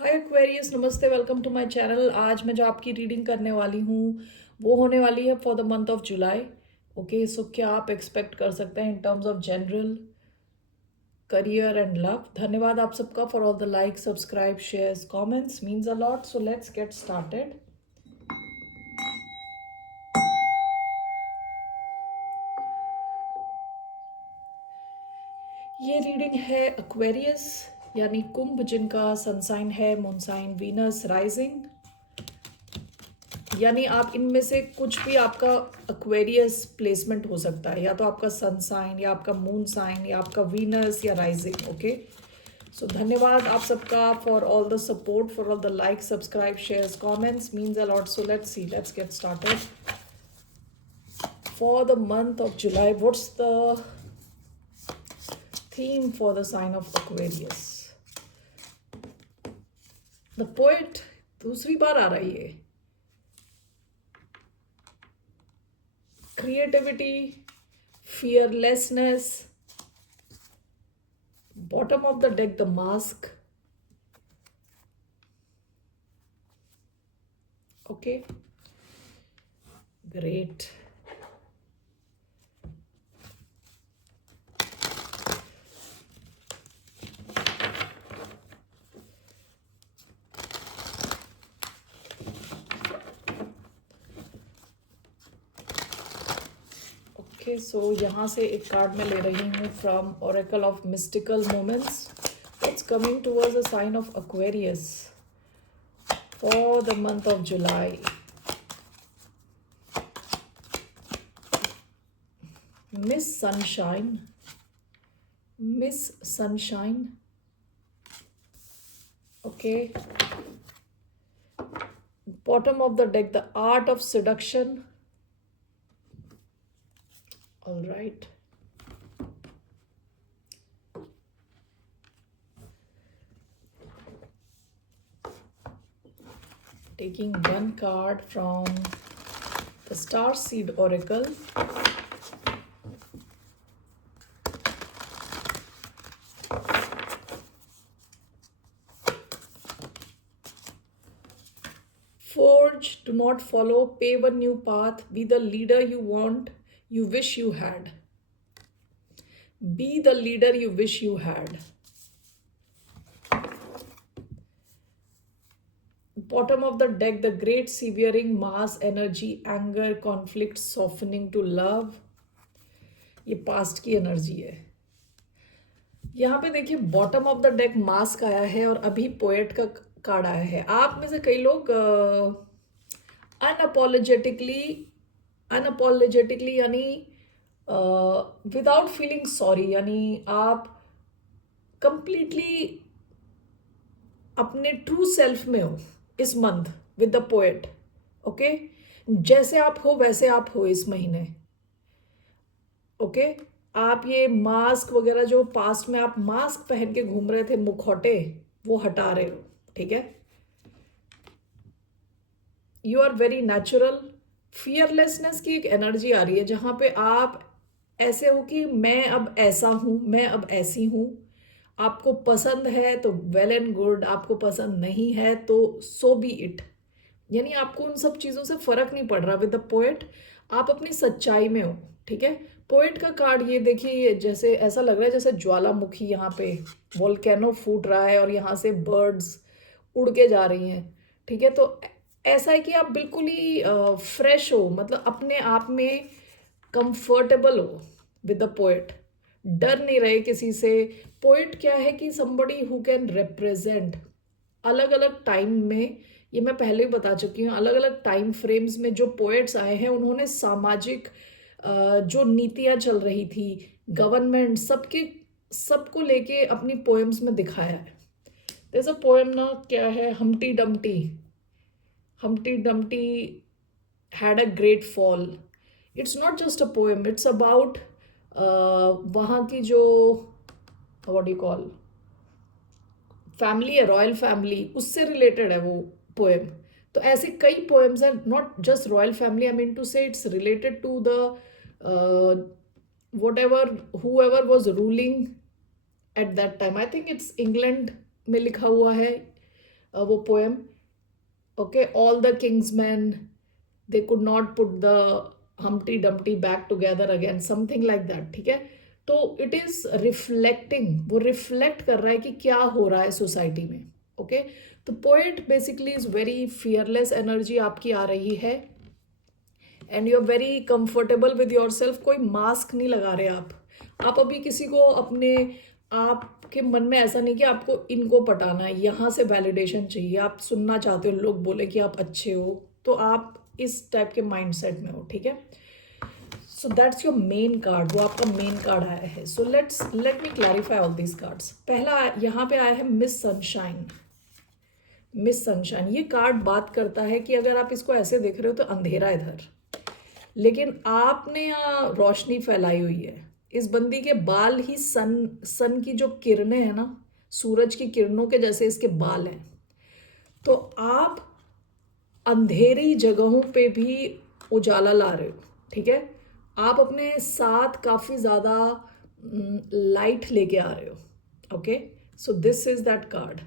हाय Aquarius, नमस्ते, welcome to my channel. आज मैं जो आपकी रीडिंग करने वाली हूँ वो होने वाली है for the month of July. Okay, so क्या आप एक्सपेक्ट कर सकते हैं in terms of general career and love. धन्यवाद आप सबका for all the like, subscribe, shares, comments, means a lot. So let's get started. ये रीडिंग है एक्वेरियस यानी कुंभ, जिनका सन साइन है मून साइन वीनस राइजिंग। यानी आप इनमें से कुछ भी आपका एक्वेरियस प्लेसमेंट हो सकता है, या तो आपका सन साइन या आपका मून साइन या आपका वीनस या राइजिंग। ओके, सो धन्यवाद आप सबका for all the support, for all the like, subscribe, shares, comments, means a lot. So let's see, let's get started for the month of July. What's the theme for the sign of Aquarius? The poet दूसरी बार आ रही है। Creativity, fearlessness. Bottom of the deck, the mask. Okay, great. Okay, so यहाँ से एक card मैं ले रही हूँ from oracle of mystical moments. It's coming towards the sign of Aquarius for the month of July. Miss Sunshine, Miss Sunshine. Okay, bottom of the deck, the art of seduction. All right, taking one card from the Star Seed Oracle. Forge, do not follow, pave a new path, be the leader you want, you wish you had. Be the leader you wish you had. Bottom of the deck, the great severing, mass energy, anger, conflict, softening to love. ये past की energy है। यहाँ पे देखिए, bottom of the deck mask आया है और अभी पोएट का कार्ड आया है। आप में से कई लोग अनअपोलोजेटिकली, अनअपोलोजेटिकली यानी विदाउट फीलिंग सॉरी, यानी आप कंप्लीटली अपने ट्रू सेल्फ में हो इस month with the poet. Okay, जैसे आप हो वैसे आप हो इस महीने। ओके, आप ये मास्क वगैरह जो पास्ट में आप मास्क पहन के घूम रहे थे, मुखौटे, वो हटा रहे हो। ठीक है, you are very natural. Fearlessness की एक एनर्जी आ रही है जहां पे आप ऐसे हो कि मैं अब ऐसा हूं, मैं अब ऐसी हूं। आपको पसंद है तो वेल एंड गुड, आपको पसंद नहीं है तो सो बी इट। यानी आपको उन सब चीज़ों से फर्क नहीं पड़ रहा विद द पोएट। आप अपनी सच्चाई में हो। ठीक है, पोएट का कार्ड ये देखिए, ये जैसे ऐसा लग रहा है जैसे ज्वालामुखी, यहाँ पे वोल्केनो फूट रहा है और यहाँ से बर्ड्स उड़ के जा रही हैं। ठीक है, तो ऐसा है कि आप बिल्कुल ही फ्रेश हो, मतलब अपने आप में कंफर्टेबल हो विद द पोएट। डर नहीं रहे किसी से। पोएट क्या है कि somebody हु कैन रिप्रेजेंट अलग अलग टाइम में, ये मैं पहले ही बता चुकी हूँ, अलग अलग टाइम फ्रेम्स में जो पोएट्स आए हैं उन्होंने सामाजिक जो नीतियाँ चल रही थी, गवर्नमेंट, सबके सबको लेके अपनी पोएम्स में दिखाया है। जैसा पोएम ना क्या है, Humpty Dumpty, Humpty Dumpty had a great fall. It's not just a poem, it's about वहाँ की जो व्हाट यू कॉल फैमिली है, रॉयल फैमिली, उससे रिलेटेड है वो पोएम। तो ऐसे कई पोएम्स हैं, not just royal family, I mean to say it's related to the whatever whoever was ruling at that time. I think it's England में लिखा हुआ है, वो poem, okay, all the Kings man they could not put the Humpty Dumpty back together again, something like that, ठीक है। तो it is reflecting, वो reflect कर रहा है कि क्या हो रहा है सोसाइटी में, ओके। तो poet basically is very fearless energy आपकी आ रही है, and you are very comfortable with yourself, कोई मास्क नहीं लगा रहे आप अभी किसी को अपने, आपके मन में ऐसा नहीं कि आपको इनको पटाना है, यहाँ से वैलिडेशन चाहिए, आप सुनना चाहते हो लोग बोले कि आप अच्छे हो, तो आप इस टाइप के माइंडसेट में हो, ठीक है। So that's your main card, वो आपका मेन कार्ड आया है। So let me clarify all these cards. पहला यहाँ पे आया है मिस सनशाइन। मिस सनशाइन, ये कार्ड बात करता है कि अगर आप इसको ऐसे देख रहे हो तो अंधेरा इधर, लेकिन आपने यहाँ रोशनी फैलाई हुई है। इस बंदी के बाल ही सन की जो किरणें हैं ना, सूरज की किरणों के जैसे इसके बाल हैं। तो आप अंधेरी जगहों पे भी उजाला ला रहे हो, ठीक है। आप अपने साथ काफ़ी ज़्यादा लाइट लेके आ रहे हो, okay. So this is that card.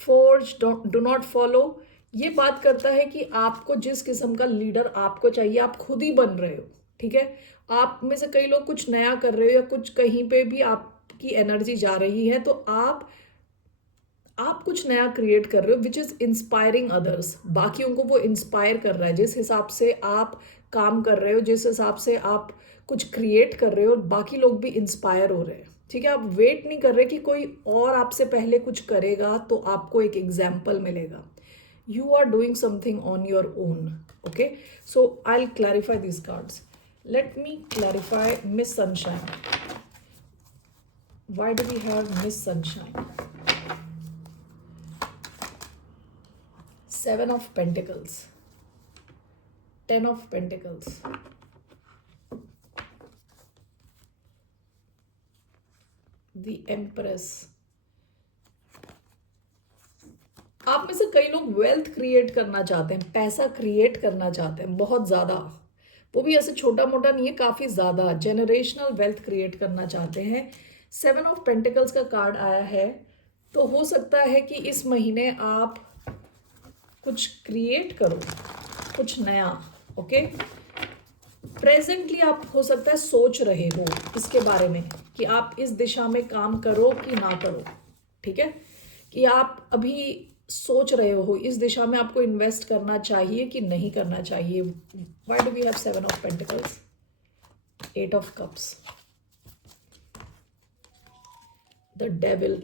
Forge, do not follow, ये बात करता है कि आपको जिस किस्म का लीडर आपको चाहिए आप खुद ही बन रहे हो, ठीक है। आप में से कई लोग कुछ नया कर रहे हो या कुछ कहीं पे भी आपकी एनर्जी जा रही है, तो आप कुछ नया क्रिएट कर रहे हो विच इज़ इंस्पायरिंग अदर्स। बाकियों को वो इंस्पायर कर रहा है, जिस हिसाब से आप काम कर रहे हो, जिस हिसाब से आप कुछ क्रिएट कर रहे हो, बाकी लोग भी इंस्पायर हो रहे हैं, ठीक है। आप वेट नहीं कर रहे कि कोई और आपसे पहले कुछ करेगा तो आपको एक एग्जाम्पल मिलेगा। You are doing something on your own, okay. So I will clarify this cards. Let me clarify Miss Sunshine. Why do we have Miss Sunshine? Seven of Pentacles, Ten of Pentacles, the Empress। आप में से कई लोग wealth create करना चाहते हैं, पैसा create करना चाहते हैं बहुत ज़्यादा, वो भी ऐसे छोटा मोटा नहीं है, काफ़ी ज़्यादा जेनरेशनल वेल्थ क्रिएट करना चाहते हैं। सेवन ऑफ पेंटिकल्स का कार्ड आया है, तो हो सकता है कि इस महीने आप कुछ क्रिएट करो, कुछ नया, ओके। प्रेजेंटली आप हो सकता है सोच रहे हो इसके बारे में कि आप इस दिशा में काम करो कि ना करो, ठीक है। कि आप अभी सोच रहे हो इस दिशा में आपको इन्वेस्ट करना चाहिए कि नहीं करना चाहिए। Why do we have seven of pentacles? Eight of cups, the devil.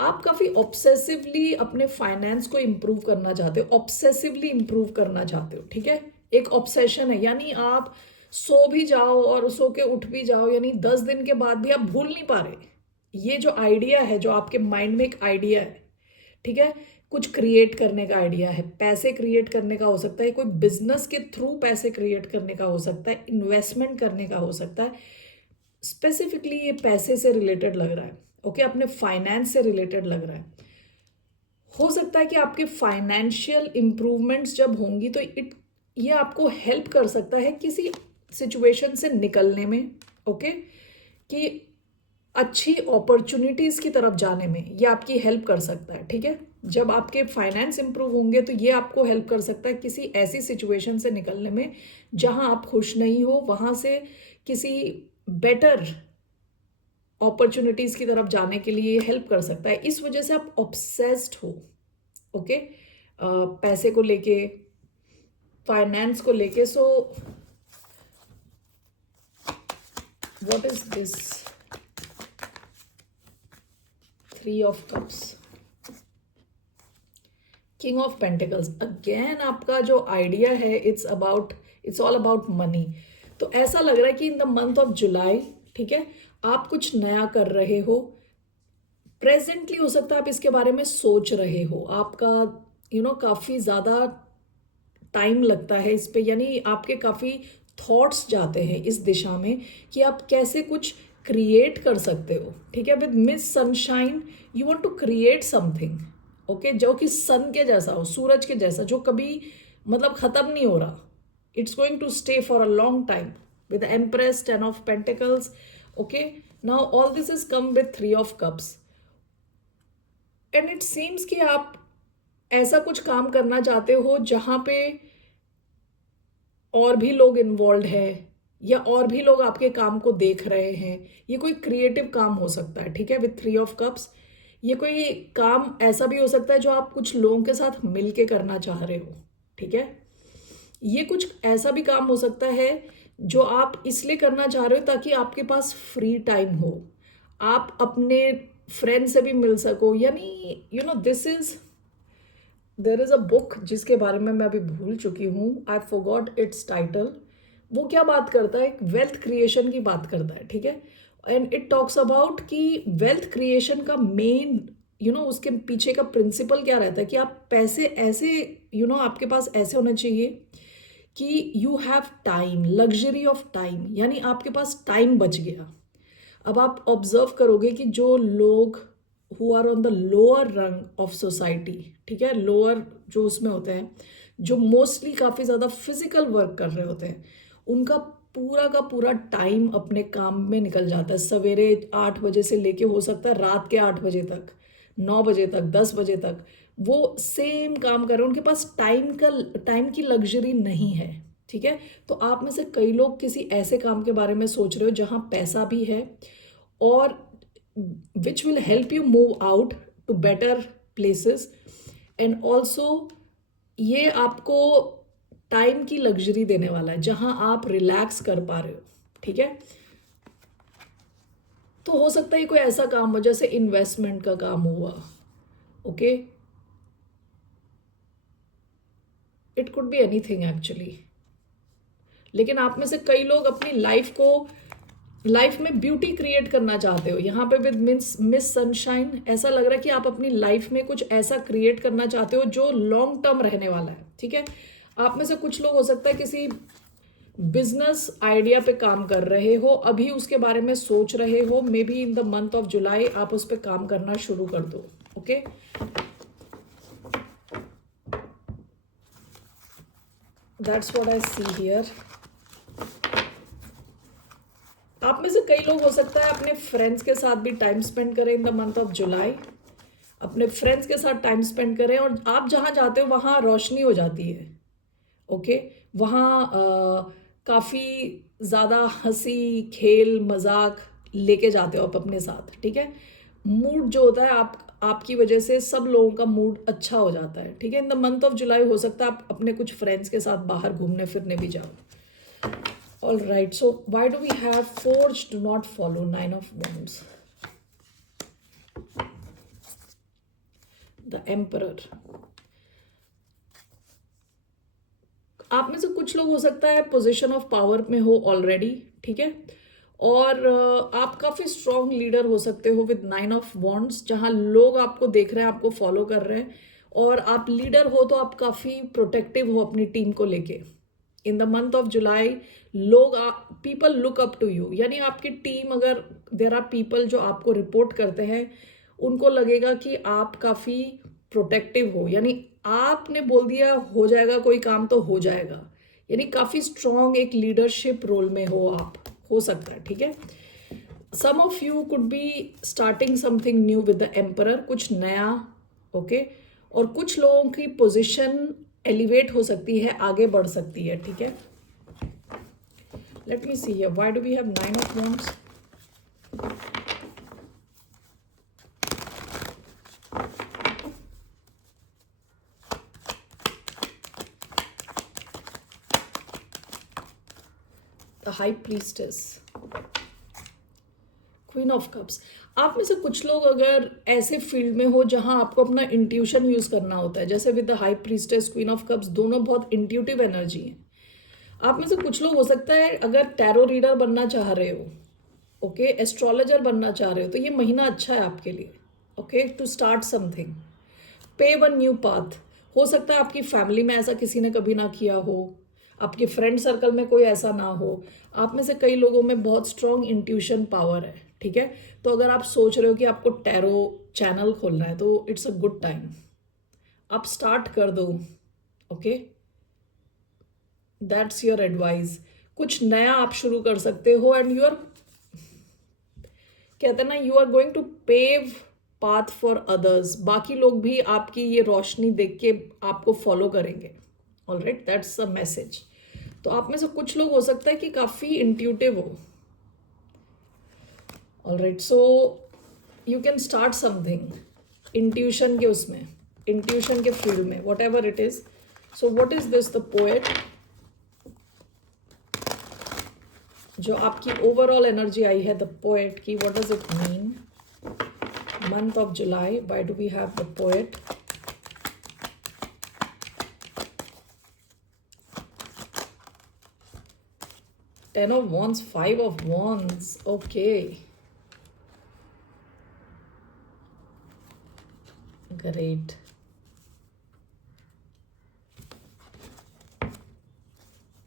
आप काफ़ी ऑब्सेसिवली अपने फाइनेंस को इम्प्रूव करना चाहते हो, ऑब्सेसिवली इम्प्रूव करना चाहते हो, ठीक है। एक ऑब्सेशन है, यानी आप सो भी जाओ और सो के उठ भी जाओ, यानी 10 दिन के बाद भी आप भूल नहीं पा रहे। ये जो आइडिया है, जो आपके माइंड में एक आइडिया है, ठीक है, कुछ क्रिएट करने का आइडिया है, पैसे क्रिएट करने का हो सकता है, कोई बिजनेस के थ्रू पैसे क्रिएट करने का हो सकता है, इन्वेस्टमेंट करने का हो सकता है। स्पेसिफिकली ये पैसे से रिलेटेड लग रहा है, ओके, अपने फाइनेंस से रिलेटेड लग रहा है। हो सकता है कि आपके फाइनेंशियल इंप्रूवमेंट्स जब होंगी तो ये आपको हेल्प कर सकता है किसी सिचुएशन से निकलने में, ओके, कि अच्छी अपॉर्चुनिटीज़ की तरफ जाने में ये आपकी हेल्प कर सकता है, ठीक है। जब आपके फाइनेंस इंप्रूव होंगे तो ये आपको हेल्प कर सकता है किसी ऐसी सिचुएशन से निकलने में जहां आप खुश नहीं हो, वहां से किसी बेटर अपॉर्चुनिटीज़ की तरफ जाने के लिए हेल्प कर सकता है। इस वजह से आप ऑब्सेस्ड हो, ओके, पैसे को लेके, फाइनेंस को लेके। So what is this? Three of cups, king of pentacles. Again आपका जो आइडिया है इट्स ऑल अबाउट मनी। तो ऐसा लग रहा है कि इन द मंथ ऑफ जुलाई, ठीक है, आप कुछ नया कर रहे हो। प्रेजेंटली हो सकता है आप इसके बारे में सोच रहे हो, आपका काफ़ी ज़्यादा टाइम लगता है इस पे, यानी आपके काफ़ी थॉट्स जाते हैं इस दिशा में कि आप कैसे कुछ क्रिएट कर सकते हो, ठीक है। With Miss Sunshine you want to create something, okay, जो कि सन के जैसा हो, सूरज के जैसा, जो कभी मतलब ख़त्म नहीं हो रहा, it's going to stay for a long time. With empress, ten of pentacles, okay. Now all this is come with three of cups, and it seems कि आप ऐसा कुछ काम करना चाहते हो जहां पे और भी लोग इन्वॉल्व है या और भी लोग आपके काम को देख रहे हैं। ये कोई क्रिएटिव काम हो सकता है, ठीक है, विथ 3 ऑफ कप्स। ये कोई काम ऐसा भी हो सकता है जो आप कुछ लोगों के साथ मिलके करना चाह रहे हो, ठीक है। ये कुछ ऐसा भी काम हो सकता है जो आप इसलिए करना चाह रहे हो ताकि आपके पास फ्री टाइम हो, आप अपने फ्रेंड से भी मिल सको। यानी this is there is a book जिसके बारे में मैं अभी भूल चुकी हूँ, आई फॉरगॉट इट्स टाइटल। वो क्या बात करता है, एक वेल्थ क्रिएशन की बात करता है, ठीक है। एंड इट टॉक्स अबाउट कि वेल्थ क्रिएशन का मेन उसके पीछे का प्रिंसिपल क्या रहता है कि आप पैसे ऐसे आपके पास ऐसे होने चाहिए कि you have time, luxury of time, यानी आपके पास टाइम बच गया। अब आप ऑब्जर्व करोगे कि जो लोग who are on the lower rung of society, ठीक है, लोअर जो उसमें होते हैं, जो मोस्टली काफ़ी ज़्यादा फिजिकल वर्क कर रहे होते हैं, उनका पूरा का पूरा टाइम अपने काम में निकल जाता है। सवेरे 8 बजे से लेके हो सकता है रात के 8 बजे तक, 9 बजे तक, 10 बजे तक वो सेम काम कर रहे हैं। उनके पास टाइम की लग्जरी नहीं है, ठीक है। तो आप में से कई लोग किसी ऐसे काम के बारे में सोच रहे हो जहाँ पैसा भी है और which will help you move out to better places, and also ये आपको टाइम की लग्जरी देने वाला है जहां आप रिलैक्स कर पा रहे हो, ठीक है। तो हो सकता है कोई ऐसा काम हो जैसे इन्वेस्टमेंट का काम हुआ, okay, it could be anything actually. लेकिन आप में से कई लोग अपनी लाइफ में ब्यूटी क्रिएट करना चाहते हो। यहाँ पे विद मिस सनशाइन ऐसा लग रहा है कि आप अपनी लाइफ में कुछ ऐसा क्रिएट करना चाहते हो जो लॉन्ग टर्म रहने वाला है, ठीक है। आप में से कुछ लोग हो सकता है किसी बिजनेस आइडिया पे काम कर रहे हो, अभी उसके बारे में सोच रहे हो, may be in the month of जुलाई आप उस पर काम करना शुरू कर दो, okay. That's what I see here. आप में से कई लोग हो सकता है अपने फ्रेंड्स के साथ भी टाइम स्पेंड करें इन द मंथ ऑफ जुलाई, अपने फ्रेंड्स के साथ टाइम स्पेंड करें और आप जहाँ जाते हो वहाँ रोशनी हो जाती है, ओके। वहाँ काफ़ी ज़्यादा हंसी खेल मजाक लेके जाते हो आप अपने साथ, ठीक है। मूड जो होता है आपकी वजह से सब लोगों का मूड अच्छा हो जाता है, ठीक है। इन द मंथ ऑफ जुलाई हो सकता है आप अपने कुछ फ्रेंड्स के साथ बाहर घूमने फिरने भी जाओ। All right, so why do we have forge do not follow, 9 of Wands, the Emperor? आप में से कुछ लोग हो सकता है पोजीशन ऑफ पावर में हो ऑलरेडी, ठीक है, और आप काफ़ी स्ट्रॉन्ग लीडर हो सकते हो विद 9 of Wands, जहाँ लोग आपको देख रहे हैं, आपको फॉलो कर रहे हैं, और आप लीडर हो तो आप काफ़ी प्रोटेक्टिव हो अपनी टीम को लेके। In the month of July लोग people look up to you, यानी आपकी टीम, अगर देर आर पीपल जो आपको रिपोर्ट करते हैं, उनको लगेगा कि आप काफ़ी प्रोटेक्टिव हो, यानी आपने बोल दिया हो जाएगा कोई काम तो हो जाएगा, यानी काफ़ी स्ट्रॉन्ग एक लीडरशिप रोल में हो आप, हो सकता है, ठीक है। Some of you could be starting something new with the emperor, कुछ नया, ओके। और कुछ लोगों की पोजीशन एलिवेट हो सकती है, आगे बढ़ सकती है, ठीक है। Let me see here, why do we have 9 of Wands? The high priestess, queen of cups. आप में से कुछ लोग अगर ऐसे फील्ड में हो जहां आपको अपना इंट्यूशन यूज करना होता है, जैसे with the high priestess queen of cups, दोनों बहुत इंट्यूटिव एनर्जी है। आप में से कुछ लोग हो सकता है अगर टैरो रीडर बनना चाह रहे हो, ओके, एस्ट्रोलॉजर बनना चाह रहे हो, तो ये महीना अच्छा है आपके लिए, okay, to start something, pave a new path. हो सकता है आपकी फैमिली में ऐसा किसी ने कभी ना किया हो, आपके फ्रेंड सर्कल में कोई ऐसा ना हो। आप में से कई लोगों में बहुत स्ट्रॉन्ग इंट्यूशन पावर है, ठीक है। तो अगर आप सोच रहे हो कि आपको टैरो चैनल खोलना है तो इट्स अ गुड टाइम, आप स्टार्ट कर दो, ओके, दैट्स योर एडवाइस। कुछ नया आप शुरू कर सकते हो, एंड यू आर, कहते हैं ना, you are going to pave path for others, बाकी लोग भी आपकी ये रोशनी देख के आपको फॉलो करेंगे। Alright, that's the message. तो आप में से कुछ लोग हो सकता है कि काफ़ी इंट्यूटिव हो। Alright, so you can start something intuition के उसमें, इंट्यूशन के फील्ड में, whatever it is. So what is this, the poet, जो आपकी ओवरऑल एनर्जी आई है द पोएट की, what does it mean? Month of July, why do we have the poet? Ten of wands, five of wands, okay, great.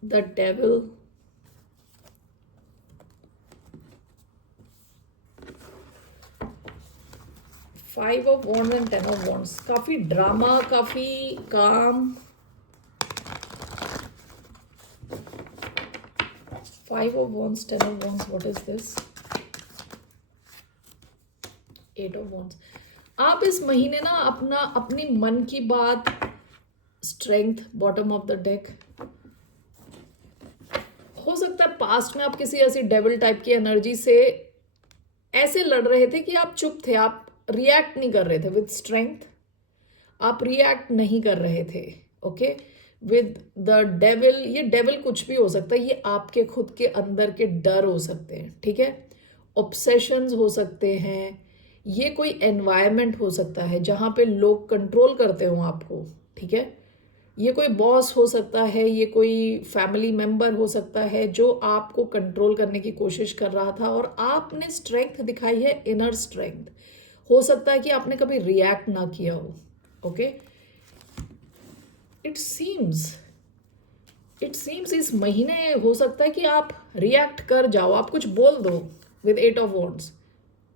The devil, five of wands and ten of wands, काफी drama, काफी काम। Five of wands, ten of wands, what is this? Eight of wands. आप इस महीने ना अपनी मन की बात, strength, bottom of the deck, हो सकता है पास्ट में आप किसी ऐसी डेविल टाइप की एनर्जी से ऐसे लड़ रहे थे कि आप चुप थे, आप रिएक्ट नहीं कर रहे थे विद स्ट्रेंथ, आप रिएक्ट नहीं कर रहे थे। ओके, विद द डेविल, ये डेविल कुछ भी हो सकता है, ये आपके खुद के अंदर के डर हो सकते हैं, ठीक है, ऑब्सेशंस हो सकते हैं, ये कोई एनवायरनमेंट हो सकता है जहाँ पे लोग कंट्रोल करते हो आपको, ठीक है, ये कोई बॉस हो सकता है, ये कोई फैमिली मेंबर हो सकता है जो आपको कंट्रोल करने की कोशिश कर रहा था और आपने स्ट्रेंथ दिखाई है, इनर स्ट्रेंथ। हो सकता है कि आपने कभी रिएक्ट ना किया हो। ओके, इट सीम्स इस महीने हो सकता है कि आप रिएक्ट कर जाओ, आप कुछ बोल दो with eight of wands.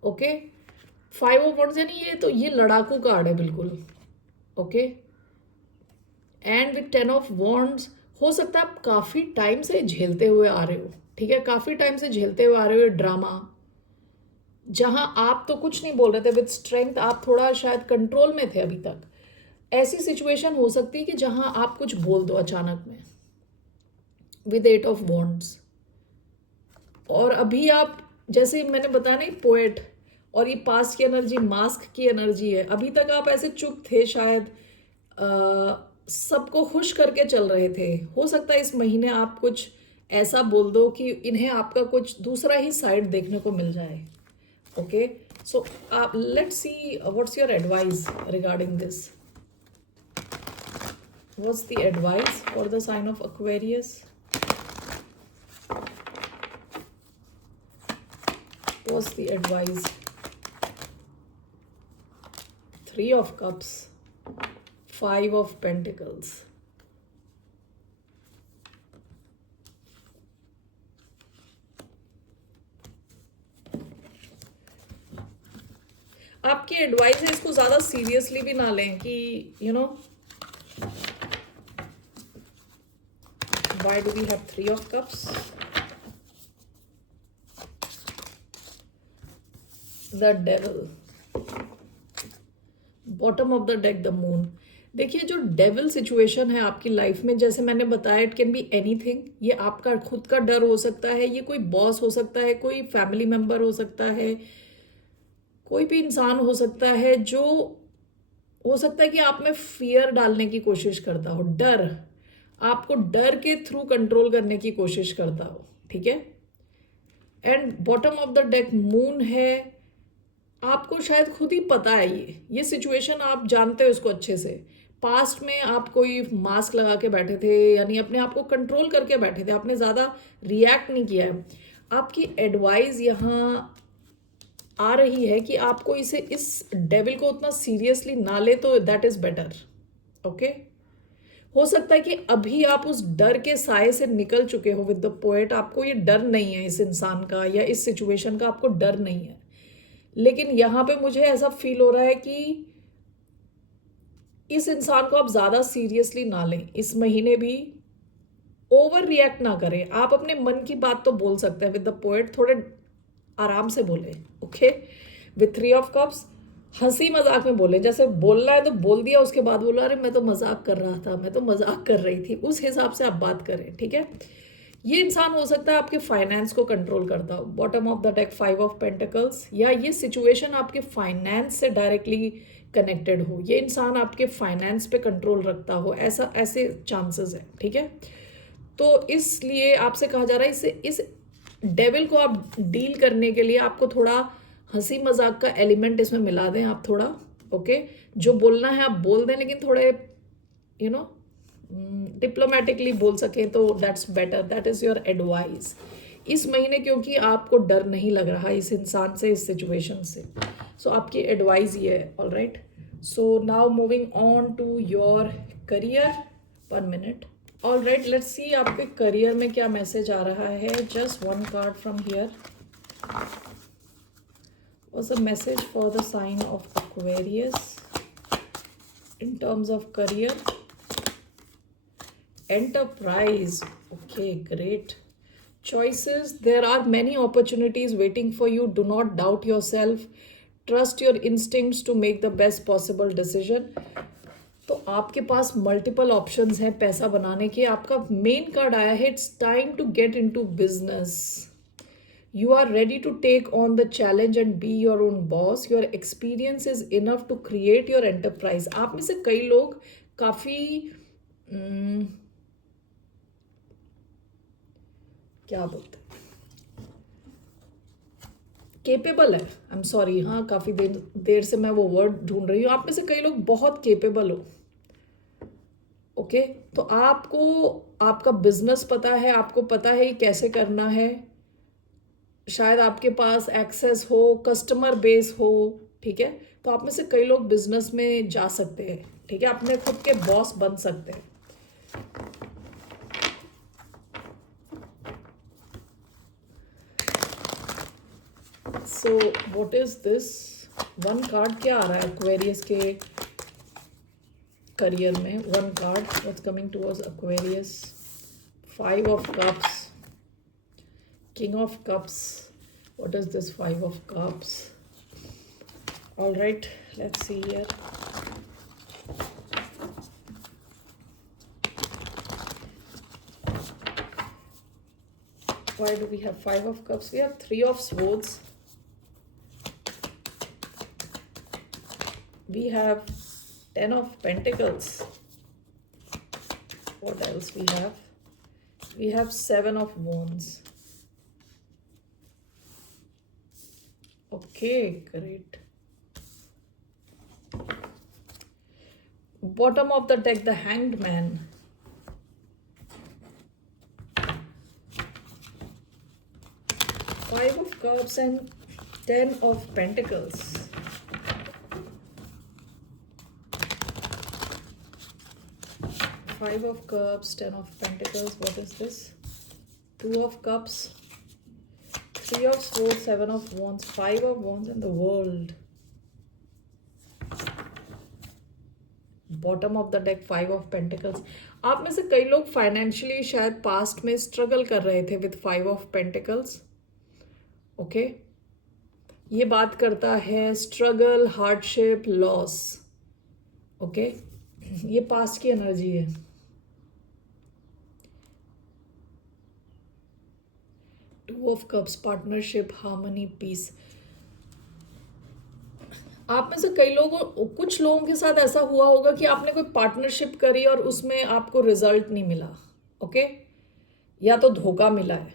Okay, five of wands, यानी ये लड़ाकू कार्ड है बिल्कुल। Okay, and with ten of wands, हो सकता है आप काफ़ी टाइम से झेलते हुए आ रहे हो, ठीक है, काफ़ी टाइम से झेलते हुए आ रहे हो ड्रामा, जहां आप तो कुछ नहीं बोल रहे थे विद स्ट्रेंथ, आप थोड़ा शायद कंट्रोल में थे अभी तक। ऐसी सिचुएशन हो सकती है कि जहां आप कुछ बोल दो अचानक में विद एट ऑफ वॉन्ड्स, और अभी आप, जैसे मैंने बताया नहीं, पोएट, और ये पास्ट की एनर्जी मास्क की एनर्जी है, अभी तक आप ऐसे चुप थे शायद, सबको खुश करके चल रहे थे। हो सकता है इस महीने आप कुछ ऐसा बोल दो कि इन्हें आपका कुछ दूसरा ही साइड देखने को मिल जाए। Okay, so let's see what's your advice regarding this. What's the advice for the sign of Aquarius? What's the advice? Three of cups, five of pentacles, आपकी एडवाइस है इसको ज्यादा सीरियसली भी ना लें कि you know, why do we have three of cups? The devil, bottom of the deck the moon. देखिए, जो डेविल सिचुएशन है आपकी लाइफ में, जैसे मैंने बताया, इट कैन बी एनीथिंग। ये आपका खुद का डर हो सकता है, ये कोई बॉस हो सकता है, कोई फैमिली मेंबर हो सकता है, कोई भी इंसान हो सकता है, जो हो सकता है कि आप में फियर डालने की कोशिश करता हो, डर, आपको डर के थ्रू कंट्रोल करने की कोशिश करता हो, ठीक है। And bottom of the deck moon है, आपको शायद खुद ही पता है ये सिचुएशन, आप जानते हो इसको अच्छे से। पास्ट में आप कोई मास्क लगा के बैठे थे, यानी अपने आप को कंट्रोल करके बैठे थे, आपने ज़्यादा रिएक्ट नहीं किया है। आपकी एडवाइस यहाँ आ रही है कि आपको इस डेविल को उतना सीरियसली ना ले, तो दैट इज़ बेटर। ओके, हो सकता है कि अभी आप उस डर के साए से निकल चुके हो विद द पोएट, आपको ये डर नहीं है इस इंसान का या इस सिचुएशन का, आपको डर नहीं है। लेकिन यहाँ पे मुझे ऐसा फील हो रहा है कि इस इंसान को आप ज़्यादा सीरियसली ना लें, इस महीने भी ओवर रिएक्ट ना करें। आप अपने मन की बात तो बोल सकते हैं विद द पोएट, थोड़े आराम से बोले। Okay, with three of cups, हंसी मजाक में बोले, जैसे बोलना है तो बोल दिया, उसके बाद बोला अरे मैं तो मजाक कर रहा था, मैं तो मजाक कर रही थी, उस हिसाब से आप बात करें, ठीक है। ये इंसान हो सकता है आपके फाइनेंस को कंट्रोल करता हो, bottom of the deck 5 of pentacles, या ये सिचुएशन आपके फाइनेंस से डायरेक्टली कनेक्टेड हो, ये इंसान आपके फाइनेंस पे कंट्रोल रखता हो, ऐसा ऐसे चांसेस है, ठीक है। तो इसलिए आपसे कहा जा रहा है इस डेविल को आप डील करने के लिए आपको थोड़ा हंसी मजाक का एलिमेंट इसमें मिला दें आप थोड़ा, ओके। जो बोलना है आप बोल दें, लेकिन थोड़े यू नो डिप्लोमेटिकली बोल सकें तो that's better, that is your advice इस महीने, क्योंकि आपको डर नहीं लग रहा इस इंसान से, इस सिचुएशन से। सो आपकी एडवाइस ये है, all right. So now moving on to your career, 1 minute. All right, let's see आपके करियर में क्या मैसेज आ रहा है। Just one card from here. What's the message for the sign of Aquarius in terms of career? Enterprise. Okay, great. Choices. There are many opportunities waiting for you. Do not doubt yourself. Trust your instincts to make the best possible decision. तो आपके पास multiple options हैं पैसा बनाने के। आपका main card आया है, it's time to get into business. You are ready to take on the challenge and be your own boss. Your experience is enough to create your enterprise. आप में से कई लोग काफ़ी क्या बोलते हैं, केपेबल है। आई एम सॉरी, हाँ काफ़ी देर से मैं वो वर्ड ढूंढ रही हूँ। आप में से कई लोग बहुत केपेबल हो, ओके। तो आपको आपका बिजनेस पता है, आपको पता है ये कैसे करना है। शायद आपके पास एक्सेस हो, कस्टमर बेस हो, ठीक है। तो आप में से कई लोग बिजनेस में जा सकते हैं, ठीक है, अपने खुद के बॉस बन सकते हैं। So what is this one card, क्या आ रहा है एक्वेरियस के करियर में? One card, what's coming towards Aquarius? 5 of Cups, King of Cups. What is this 5 of Cups? All right, let's see here. Why do we have 5 of Cups? We have 3 of Swords. We have 10 of Pentacles. What else we have? We have 7 of Wands. Okay, great. Bottom of the deck, the Hanged Man. Five of Cups and 10 of Pentacles. Five of Cups, 10 of Pentacles. What is this? 2 of Cups, 3 of Swords, 7 of Wands, 5 of Wands, and the World. Bottom of the deck 5 of Pentacles. आप में से कई लोग financially शायद past में struggle कर रहे थे विथ 5 of Pentacles, ओके। ये बात करता है स्ट्रगल, हार्डशिप, लॉस, ओके। ये पास्ट की एनर्जी है। Two of cups, partnership, harmony, peace. आप में से कई लोगों, कुछ लोगों के साथ ऐसा हुआ होगा कि आपने कोई पार्टनरशिप करी और उसमें आपको रिजल्ट नहीं मिला, ओके, या तो धोखा मिला है।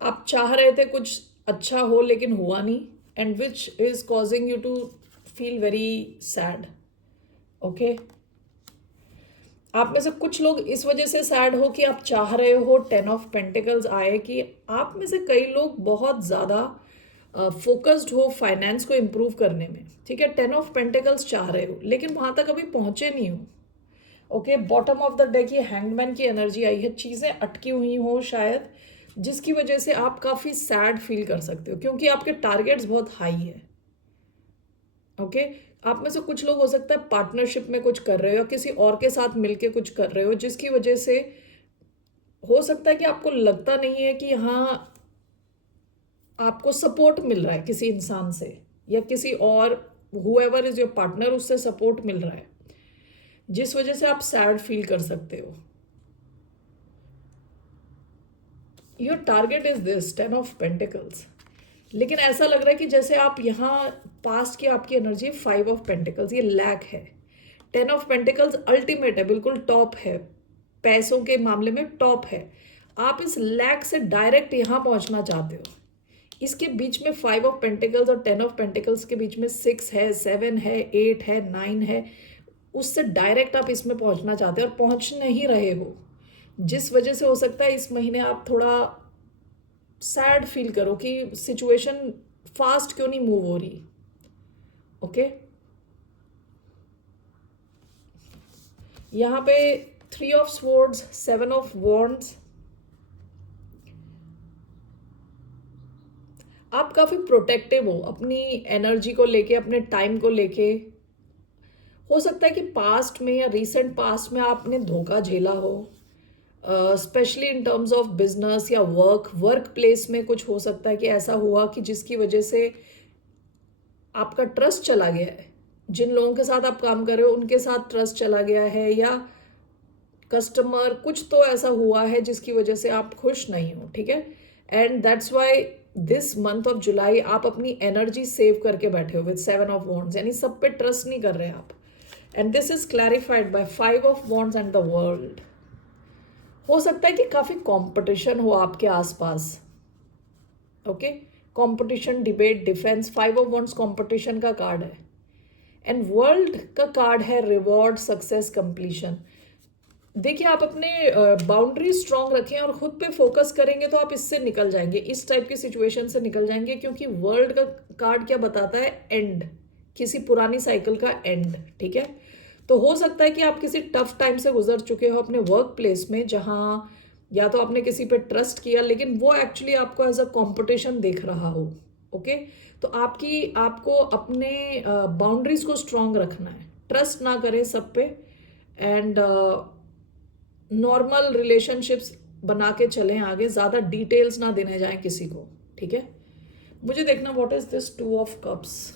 आप चाह रहे थे कुछ अच्छा हो लेकिन हुआ नहीं, and which is causing you to feel very sad, okay. आप में से कुछ लोग इस वजह से सैड हो कि आप चाह रहे हो, 10 of Pentacles आए कि आप में से कई लोग बहुत ज़्यादा फोकस्ड हो फाइनेंस को इम्प्रूव करने में, ठीक है। 10 of Pentacles चाह रहे हो लेकिन वहाँ तक अभी पहुँचे नहीं हो, okay. Bottom of the deck ये हैंगमैन की एनर्जी आई है। चीज़ें अटकी हुई हो शायद, जिसकी वजह से आप काफ़ी सैड फील कर सकते हो क्योंकि आपके टारगेट्स बहुत हाई है, ओके। आप में से कुछ लोग हो सकता है पार्टनरशिप में कुछ कर रहे हो या किसी और के साथ मिलके कुछ कर रहे हो, जिसकी वजह से हो सकता है कि आपको लगता नहीं है कि हाँ आपको सपोर्ट मिल रहा है किसी इंसान से या किसी और हुएवर इज योर पार्टनर, उससे सपोर्ट मिल रहा है, जिस वजह से आप सैड फील कर सकते हो। Your target is this 10 of pentacles, लेकिन ऐसा लग रहा है कि जैसे आप यहाँ पास्ट की आपकी एनर्जी 5 ऑफ पेंटिकल्स, ये लैक है। 10 ऑफ पेंटिकल्स अल्टीमेट है, बिल्कुल टॉप है, पैसों के मामले में टॉप है। आप इस लैक से डायरेक्ट यहाँ पहुँचना चाहते हो। इसके बीच में 5 ऑफ पेंटिकल्स और 10 ऑफ पेंटिकल्स के बीच में 6 है, 7 है, 8 है, 9 है, उससे डायरेक्ट आप इसमें पहुँचना चाहते हो और पहुँच नहीं रहे हो, जिस वजह से हो सकता है इस महीने आप थोड़ा सैड फील करो कि सिचुएशन फास्ट क्यों नहीं मूव हो रही। ओके, यहाँ पे 3 ऑफ स्वॉर्ड्स, 7 ऑफ वॉन्ड्स, आप काफ़ी प्रोटेक्टिव हो अपनी एनर्जी को लेके, अपने टाइम को लेके। हो सकता है कि पास्ट में या रीसेंट पास्ट में आपने धोखा झेला हो, specially in terms of business या वर्क प्लेस में कुछ हो सकता है कि ऐसा हुआ कि जिसकी वजह से आपका ट्रस्ट चला गया है। जिन लोगों के साथ आप काम कर रहे हो उनके साथ ट्रस्ट चला गया है, या कस्टमर, कुछ तो ऐसा हुआ है जिसकी वजह से आप खुश नहीं हो। ठीक है, and that's why this month of जुलाई आप अपनी एनर्जी सेव करके बैठे हो विद 7 ऑफ वॉन्ड्स, यानी सब पे ट्रस्ट नहीं कर रहे आप। And this is clarified by 5 of wands and the world. हो सकता है कि काफ़ी कंपटीशन हो आपके आसपास। Okay, competition, debate, defence, 5 of wands competition का कार्ड है, एंड वर्ल्ड का कार्ड है रिवॉर्ड, सक्सेस, कंप्लीशन। देखिए, आप अपने बाउंड्री स्ट्रांग रखें और खुद पे फोकस करेंगे तो आप इससे निकल जाएंगे, इस टाइप की सिचुएशन से निकल जाएंगे, क्योंकि वर्ल्ड का कार्ड क्या बताता है? एंड, किसी पुरानी साइकिल का एंड। ठीक है, तो हो सकता है कि आप किसी टफ टाइम से गुजर चुके हो अपने वर्क प्लेस में, जहाँ या तो आपने किसी पे ट्रस्ट किया लेकिन वो एक्चुअली आपको एज अ कॉम्पिटिशन देख रहा हो। ओके, तो आपको अपने बाउंड्रीज को स्ट्रांग रखना है, ट्रस्ट ना करें सब पे, एंड नॉर्मल रिलेशनशिप्स बना के चलें आगे, ज़्यादा डिटेल्स ना देने जाएं किसी को। ठीक है, मुझे देखना what is this 2 of cups.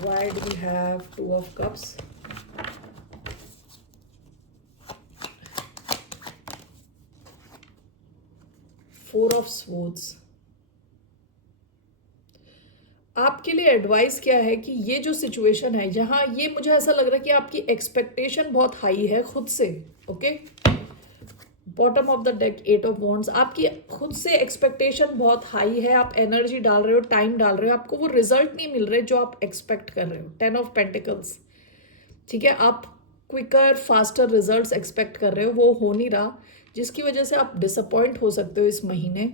Why do we have 2 of Cups? 4 of Swords। आपके लिए एडवाइस क्या है कि ये जो सिचुएशन है, यहाँ ये मुझे ऐसा लग रहा है कि आपकी एक्सपेक्टेशन बहुत हाई है खुद से। Okay, bottom of the deck 8 of wands, आपकी खुद से एक्सपेक्टेशन बहुत हाई है, आप एनर्जी डाल रहे हो, टाइम डाल रहे हो, आपको वो रिजल्ट नहीं मिल रहे जो आप एक्सपेक्ट कर रहे हो। 10 ऑफ पेंटिकल्स, ठीक है, आप क्विकर फास्टर रिजल्ट्स एक्सपेक्ट कर रहे हो, वो हो नहीं रहा, जिसकी वजह से आप डिसअपॉइंट हो सकते हो इस महीने।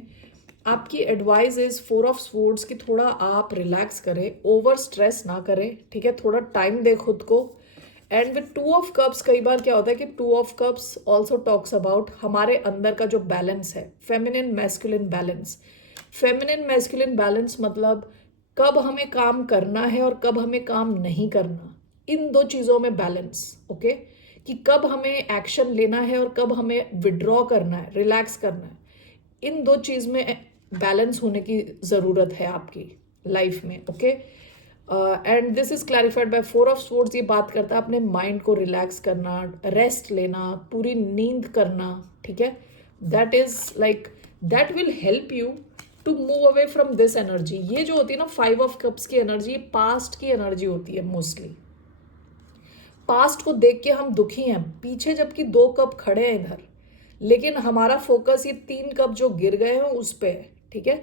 आपकी एडवाइस इज 4 ऑफ स्वॉर्ड्स की थोड़ा आप रिलैक्स करें, ओवर स्ट्रेस ना करें। ठीक है, थोड़ा टाइम दे खुद को। एंड विद 2 ऑफ कप्स, कई बार क्या होता है कि 2 of cups also talks about हमारे अंदर का जो बैलेंस है, feminine masculine balance. Feminine masculine balance मतलब कब हमें काम करना है और कब हमें काम नहीं करना, इन दो चीज़ों में बैलेंस। ओके, कि कब हमें एक्शन लेना है और कब हमें विड्रॉ करना है, रिलैक्स करना है, इन दो चीज़ में बैलेंस होने की ज़रूरत है आपकी लाइफ में। Okay, and this is clarified by 4 of swords. ये बात करता है अपने माइंड को रिलैक्स करना, रेस्ट लेना, पूरी नींद करना। ठीक है, that is like that will help you to move away from this energy. ये जो होती है ना 5 ऑफ कप्स की एनर्जी, पास्ट की एनर्जी होती है मोस्टली। पास्ट को देख के हम दुखी हैं पीछे, जबकि 2 कप खड़े हैं इधर, लेकिन हमारा फोकस ये 3 कप जो गिर गए हैं उस पे है। ठीक है,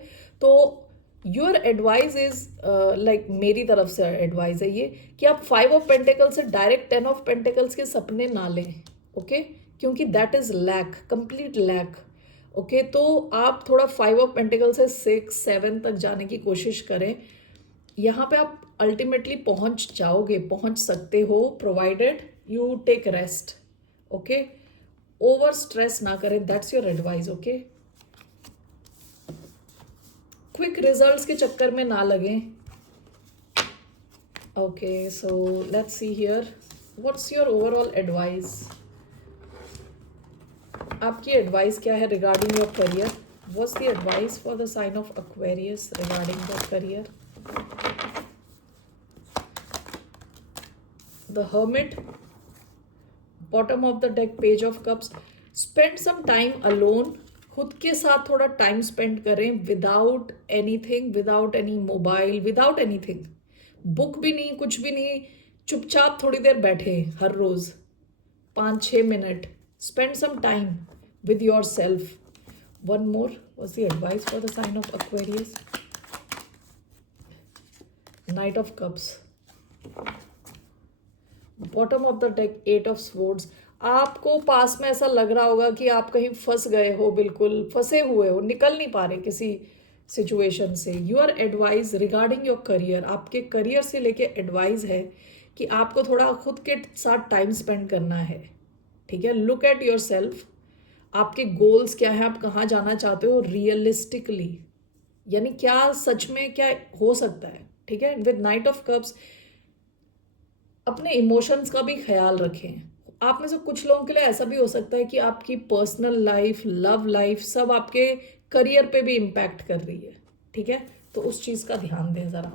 तो योर एडवाइस इज लाइक, मेरी तरफ से एडवाइस है ये कि आप 5 ऑफ पेंटिकल से डायरेक्ट 10 ऑफ पेंटिकल्स के सपने ना लें। ओके, क्योंकि that is lack, complete lack. Okay, तो आप थोड़ा 5 ऑफ पेंटिकल से 6-7 तक जाने की कोशिश करें। यहाँ पे आप अल्टीमेटली पहुँच जाओगे, पहुँच सकते हो, provided you take rest. Okay, over stress ना करें, that's your advice. Okay, quick results के चक्कर में ना लगें। Okay, so let's see here, what's your overall advice? आपकी एडवाइस क्या है regarding your career? What's the advice for the sign of Aquarius regarding the career? The hermit, bottom of the deck, page of cups. Spend some time alone, खुद के साथ थोड़ा time spend करें, without anything, without any mobile, without anything, book भी नहीं, कुछ भी नहीं, चुपचाप थोड़ी देर बैठे हर रोज 5-6 minute, spend some time with yourself. One more, was the advice for the sign of Aquarius? Knight of cups, bottom of the deck, eight of swords. आपको पास में ऐसा लग रहा होगा कि आप कहीं फंस गए हो, बिल्कुल फंसे हुए हो, निकल नहीं पा रहे किसी सिचुएशन से। Your advice regarding your career, आपके करियर से लेके एडवाइस है कि आपको थोड़ा खुद के साथ टाइम स्पेंड करना है, ठीक है। लुक एट योर सेल्फ, आपके गोल्स क्या है, आप कहाँ जाना चाहते हो रियलिस्टिकली, यानी क्या सच में क्या हो सकता है, ठीक है। विद नाइट ऑफ कप्स, अपने इमोशंस का भी ख्याल रखें। आप में से कुछ लोगों के लिए ऐसा भी हो सकता है कि आपकी पर्सनल लाइफ, लव लाइफ, सब आपके करियर पे भी इम्पैक्ट कर रही है, ठीक है, तो उस चीज़ का ध्यान दें ज़रा।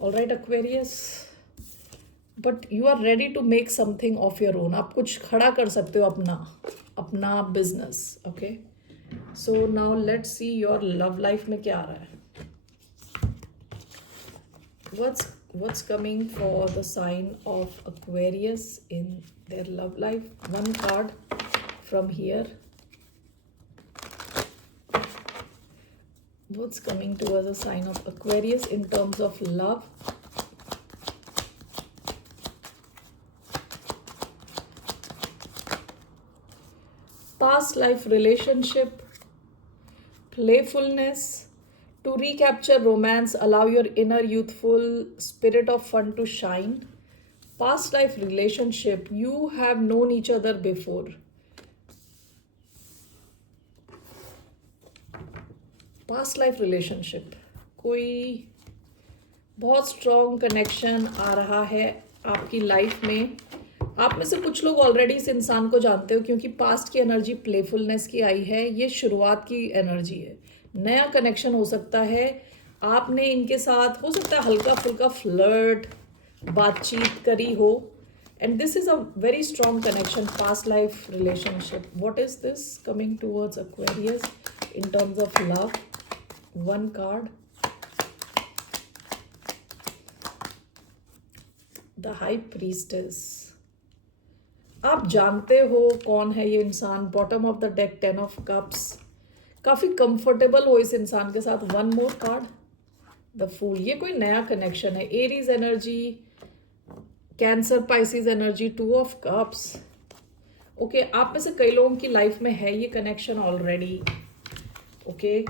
Alright Aquarius, but you are ready to make something of your own, आप कुछ खड़ा कर सकते हो अपना अपना business, okay. So now let's see your love life में क्या आ रहा है। What's coming for the sign of Aquarius in their love life? One card from here. What's coming towards the sign of Aquarius in terms of love? Past life relationship, playfulness. To recapture romance, allow your inner youthful spirit of fun to shine. Past life relationship, you have known each other before. Past life relationship, कोई बहुत strong connection आ रहा है आपकी life में। आप में से कुछ लोग ऑलरेडी इस इंसान को जानते हो, क्योंकि पास्ट की एनर्जी प्लेफुलनेस की आई है, ये शुरुआत की एनर्जी है, नया कनेक्शन हो सकता है। आपने इनके साथ हो सकता है हल्का फुल्का फ्लर्ट, बातचीत करी हो, and this is a very strong connection, past life relationship. What is this coming towards Aquarius in terms of love? One card, the high priestess. आप जानते हो कौन है ये इंसान। Bottom of the deck, ten of cups, काफी comfortable हो इस इंसान के साथ। One more card, the fool. ये कोई नया कनेक्शन है, Aries energy, Cancer, Pisces energy, two of cups. Okay, आप में से कई लोगों की लाइफ में है ये connection already, okay.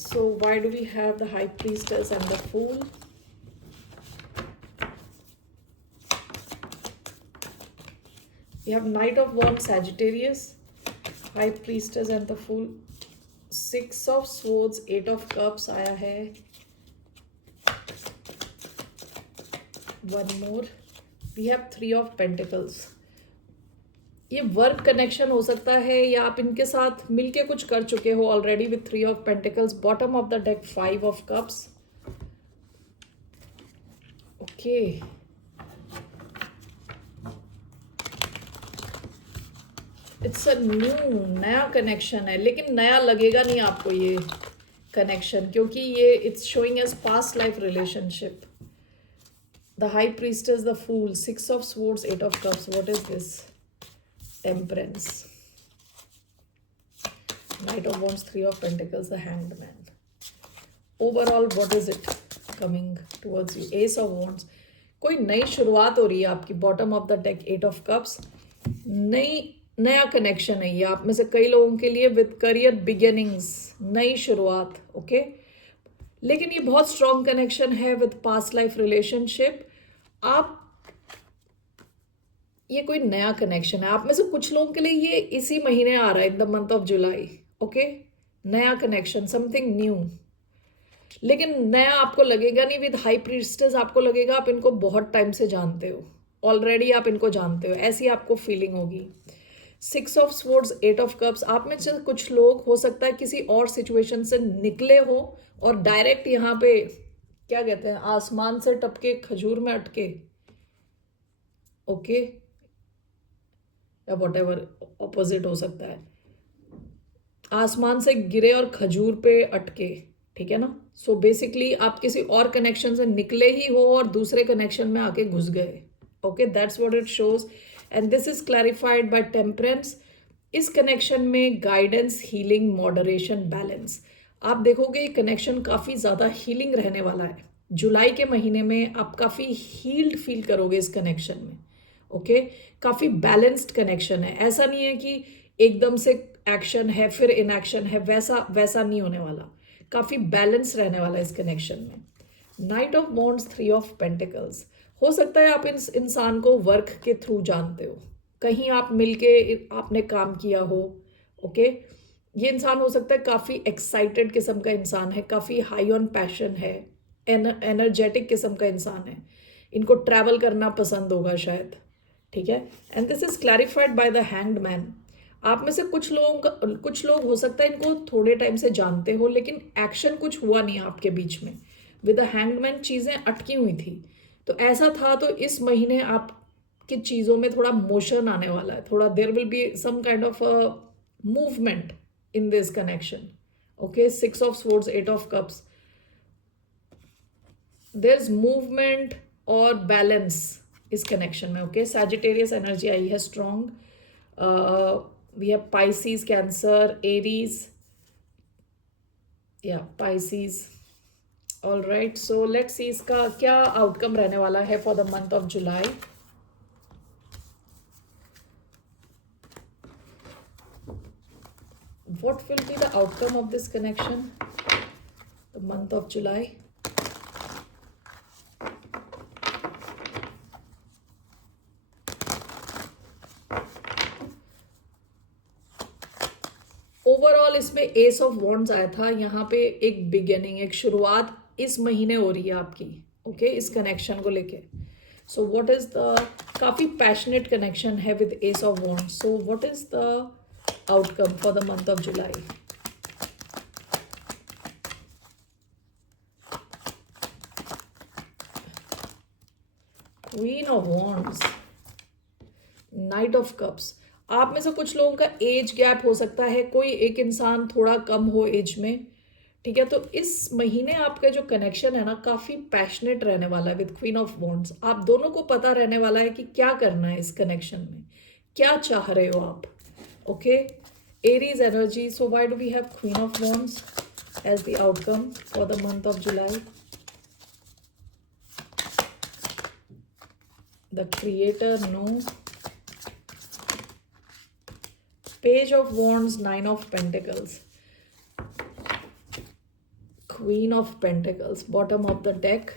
So why do we have the high priestess and the fool? We have Knight of Wands, Sagittarius, High Priestess and the Fool, Six of Swords, Eight of Cups आया है। One more, we have Three of Pentacles. ये work connection हो सकता है, या आप इनके साथ मिलके कुछ कर चुके हो already with three of pentacles. Bottom of the deck, five of cups, okay. It's a new, नया कनेक्शन है, लेकिन नया लगेगा नहीं आपको ये कनेक्शन, क्योंकि ये it's showing as past life relationship. The high priestess, the fool, six of swords, eight of cups. What is this? Temperance, knight of wands, three of pentacles, the hanged man. Overall what is it coming towards you? Ace of wands, कोई नई शुरुआत हो रही है आपकी। Bottom of the deck, eight of cups, नया connection है ये आप में से कई लोगों के लिए विद करियर बिगिनिंग्स, नई शुरुआत, ओके। लेकिन ये बहुत स्ट्रॉन्ग कनेक्शन है विद पास्ट लाइफ रिलेशनशिप। आप, ये कोई नया कनेक्शन है आप में से कुछ लोगों के लिए, ये इसी महीने आ रहा है, इन the month of July, okay. नया कनेक्शन, समथिंग न्यू। लेकिन नया आपको लगेगा नहीं। विद हाई प्रीस्टेस आपको लगेगा आप इनको बहुत टाइम से जानते हो, ऑलरेडी आप इनको जानते हो, ऐसी आपको फीलिंग होगी। 6 ऑफ स्वॉर्ड्स, 8 ऑफ कप्स, आप में से कुछ लोग हो सकता है किसी और सिचुएशन से निकले हो और डायरेक्ट यहाँ पे क्या कहते हैं, आसमान से टपके खजूर में अटके, ओके, या वॉट एवर ऑपोजिट हो सकता है, आसमान से गिरे और खजूर पे अटके, ठीक है ना। सो बेसिकली आप किसी और कनेक्शन से निकले ही हो और दूसरे कनेक्शन में आके घुस गए, okay, that's what it shows. And this is clarified by temperance. इस कनेक्शन में गाइडेंस, हीलिंग, मॉडरेशन, बैलेंस, आप देखोगे ये कनेक्शन काफ़ी ज़्यादा हीलिंग रहने वाला है। जुलाई के महीने में आप काफ़ी हील्ड फील करोगे इस कनेक्शन में, ओके। काफ़ी बैलेंस्ड कनेक्शन है, ऐसा नहीं है कि एकदम से एक्शन है फिर इनएक्शन है, वैसा वैसा नहीं होने वाला। काफ़ी बैलेंस रहने वाला है इस कनेक्शन में। Night of wands, 3 of pentacles, हो सकता है आप इस इंसान को वर्क के थ्रू जानते हो, कहीं आप मिलके आपने काम किया हो, ओके। ये इंसान हो सकता है काफ़ी एक्साइटेड किस्म का इंसान है, काफ़ी हाई ऑन पैशन है, एनर्जेटिक किस्म का इंसान है, इनको ट्रैवल करना पसंद होगा शायद, ठीक है। And this is clarified by the hanged man. आप में से कुछ लोग हो सकता है इनको थोड़े टाइम से जानते हो लेकिन एक्शन कुछ हुआ नहीं आपके बीच में। विद द हैंग्ड मैन चीज़ें अटकी हुई थी, तो ऐसा था। तो इस महीने आपकी चीज़ों में थोड़ा मोशन आने वाला है, थोड़ा there will be some kind of movement in this connection, okay। 6 of swords, 8 of cups, there's movement और balance इस connection में, okay। Sagittarius energy आई है strong, we have Pisces, Cancer, Aries, yeah, Pisces, all right। so let's see इसका क्या outcome रहने वाला है for the month of July। What will be the outcome of this connection, the month of July? Overall इसमें S of wands आया था, यहाँ पे एक बिगिनिंग, एक शुरुआत इस महीने हो रही है आपकी, ओके, इस कनेक्शन को लेके। सो व्हाट इज द, काफ़ी पैशनेट कनेक्शन है with S of wands. So what is the outcome for the month of July? Queen of Wands, Knight of Cups, आप में से कुछ लोगों का एज गैप हो सकता है, कोई एक इंसान थोड़ा कम हो एज में, ठीक है। तो इस महीने आपका जो कनेक्शन है ना काफ़ी पैशनेट रहने वाला है विद क्वीन ऑफ वॉन्ड्स। आप दोनों को पता रहने वाला है कि क्या करना है इस कनेक्शन में, क्या चाह रहे हो आप, okay. Aries energy, so why do we have Queen of Wands as the outcome for the month of July? The Creator, no. Page of Wands, 9 of Pentacles, Queen of Pentacles, bottom of the deck।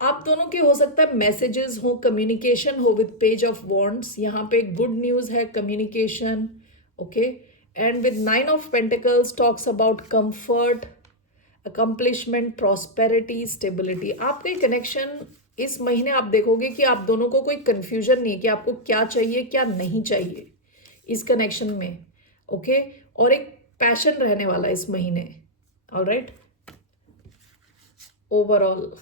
आप दोनों के हो सकता है messages हो, communication हो with page of wands. यहाँ पे गुड न्यूज़ है, communication, okay. And with 9 of Pentacles talks about comfort, accomplishment, prosperity, stability. आपका कनेक्शन इस महीने आप देखोगे कि आप दोनों को कोई कन्फ्यूजन नहीं है कि आपको क्या चाहिए क्या नहीं चाहिए इस कनेक्शन में, ओके। और एक पैशन रहने वाला है इस महीने, alright. Overall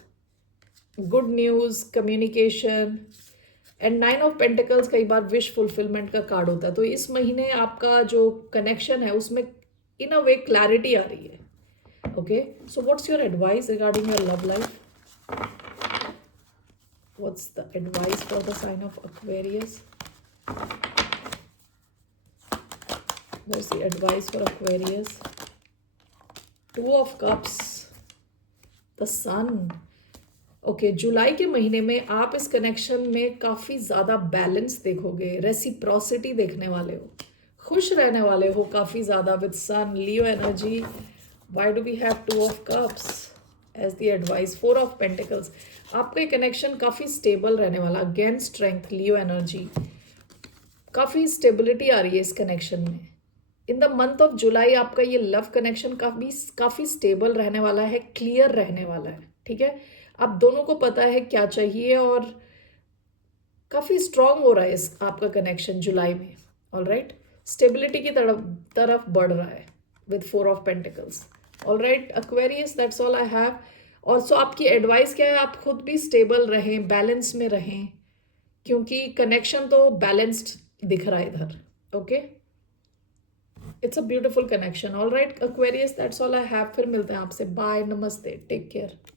good news, communication, and 9 of Pentacles कई बार विश फुलफिलमेंट का कार्ड होता है। तो इस महीने आपका जो कनेक्शन है उसमें इन अ वे क्लैरिटी आ रही है, okay. So what's your advice regarding your love life? What's the advice for the sign of Aquarius? What's the advice for Aquarius? 2 of Cups, the Sun, okay. जुलाई के महीने में आप इस कनेक्शन में काफ़ी ज़्यादा बैलेंस देखोगे, रेसिप्रोसिटी देखने वाले हो, खुश रहने वाले हो काफ़ी ज़्यादा with sun, Leo energy. Why do we have 2 of Cups as the advice? 4 of Pentacles, आपका ये कनेक्शन काफ़ी स्टेबल रहने वाला, अगेन स्ट्रेंथ, लियो एनर्जी, काफ़ी स्टेबिलिटी आ रही है इस कनेक्शन में, इन द मंथ ऑफ जुलाई आपका ये लव कनेक्शन काफ़ी स्टेबल रहने वाला है, क्लियर रहने वाला है, ठीक है। आप दोनों को पता है क्या चाहिए और काफ़ी स्ट्रांग हो रहा है इस आपका कनेक्शन जुलाई में। ऑल राइट, स्टेबिलिटी की तरफ तरफ बढ़ रहा है with 4 of pentacles. All right Aquarius, that's all I have. और सो आपकी एडवाइस क्या है, आप खुद भी स्टेबल रहें, बैलेंस में रहें, क्योंकि कनेक्शन तो बैलेंस्ड दिख रहा है इधर। Okay, it's a beautiful connection. All right Aquarius, that's all I have. फिर मिलते हैं आपसे। बाय, नमस्ते, टेक केयर।